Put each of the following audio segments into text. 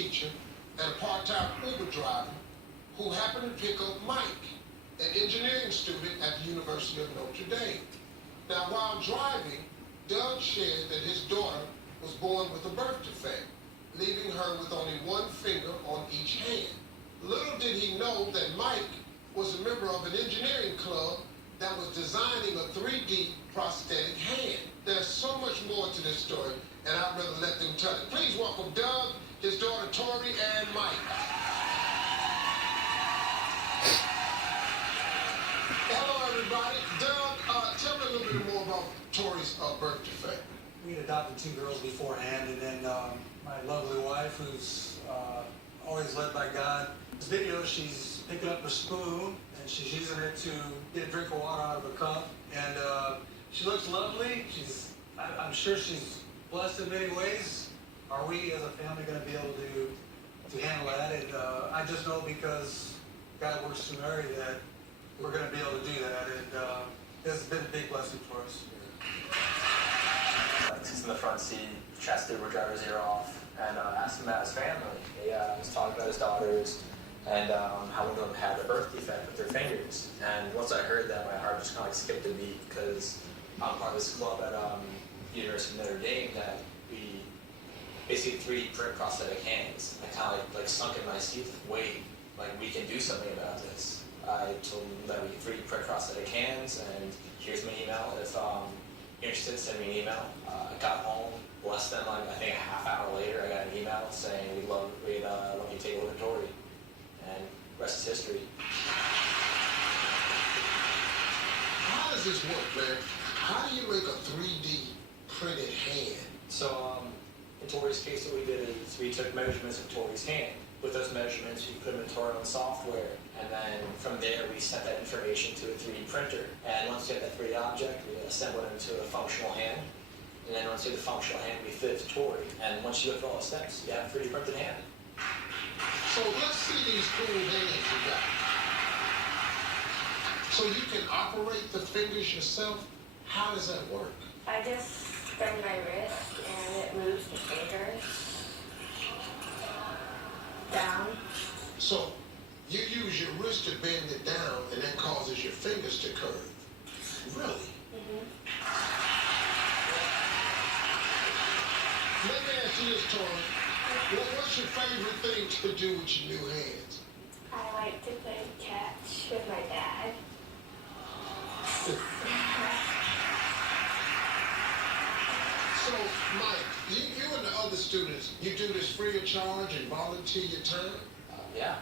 teacher and a part-time Uber driver who happened to pick up Mike, an engineering student at the University of Notre Dame. Now, while driving, Doug shared that his daughter was born with a birth defect, leaving her with only one finger on each hand. Little did he know that Mike was a member of an engineering club that was designing a 3D prosthetic hand. There's so much more to this story, and I'd rather let them tell it. Please welcome Doug, his daughter Tori, and Mike. Hello, everybody. Doug, tell me a little bit more about Tori's birth defect. We had adopted 2 girls beforehand, and then my lovely wife, who's always led by God. This video, she's picking up a spoon, and she's using it to get a drink of water out of a cup. And she looks lovely. I'm sure she's blessed in many ways. Are we, as a family, going to be able to handle that? And I just know because God works through Mary that we're going to be able to do that. And it's been a big blessing for us. Sits in the front seat, chats the Uber driver's ear off, and asked him about his family. He was talking about his daughters and how one of them had a birth defect with their fingers. And once I heard that, my heart just kind of skipped a beat because I'm part of this club at University of Notre Dame that we basically 3D print prosthetic hands. I kind of like sunk in my seat with weight, like we can do something about this. I told them that we can 3D print prosthetic hands, and here's my email. If you're interested, send me an email. I got home, less than I think a half hour later, I got an email saying we'd love you to take a look at Tori. And rest is history. How does this work, man? How do you make a 3D printed hand? So in Tori's case, what we did is we took measurements of Tori's hand. With those measurements, we put them into our own software. And then from there, we sent that information to a 3D printer. And once you have that 3D object, we assemble it into a functional hand. And then once you have the functional hand, we fit it to Tori. And once you go through all the steps, you have a 3D printed hand. So let's see these cool hands you got. So you can operate the fingers yourself? How does that work? I just bend my wrist and it moves the fingers down. So you use your wrist to bend it down and that causes your fingers to curve. Really? Mm-hmm. Let me ask you this, Tori. What's your favorite thing to do with your new hands? I like to play catch with my dad. So, Mike, you and the other students, you do this free of charge and volunteer your time? Yeah.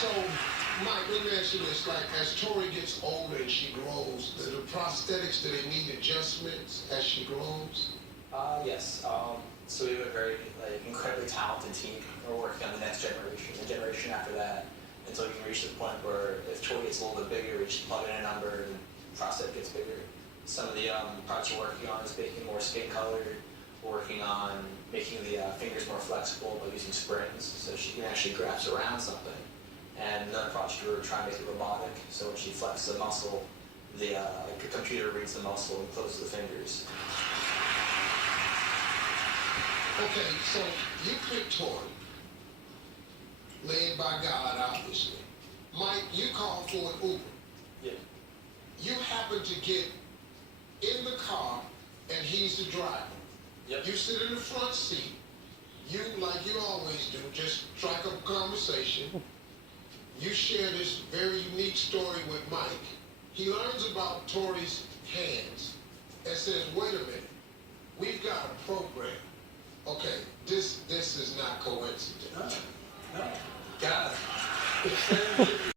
So, Mike, let me ask you this, like, as Tori gets older and she grows, the prosthetics, do they need adjustments as she grows? Yes. So we have a very incredibly talented team. We're working on the next generation, the generation after that, until we can reach the point where if Tori gets a little bit bigger, we just plug in a number and the prosthetic gets bigger. Some of the projects we're working on is making more skin color. We're working on making the fingers more flexible by using springs, so she can actually grasp around something. And another project we're trying to make it robotic, so when she flexes a muscle, the computer reads the muscle and closes the fingers. Okay, so you picked Tori, led by God, obviously. Mike, you called for an Uber. Yeah. You happen to get in the car, and he's the driver. Yep. You sit in the front seat. You, like you always do, just strike up a conversation. You share this very unique story with Mike. He learns about Tori's hands and says, wait a minute, we've got a program. Okay, this is not coincidence. No. God.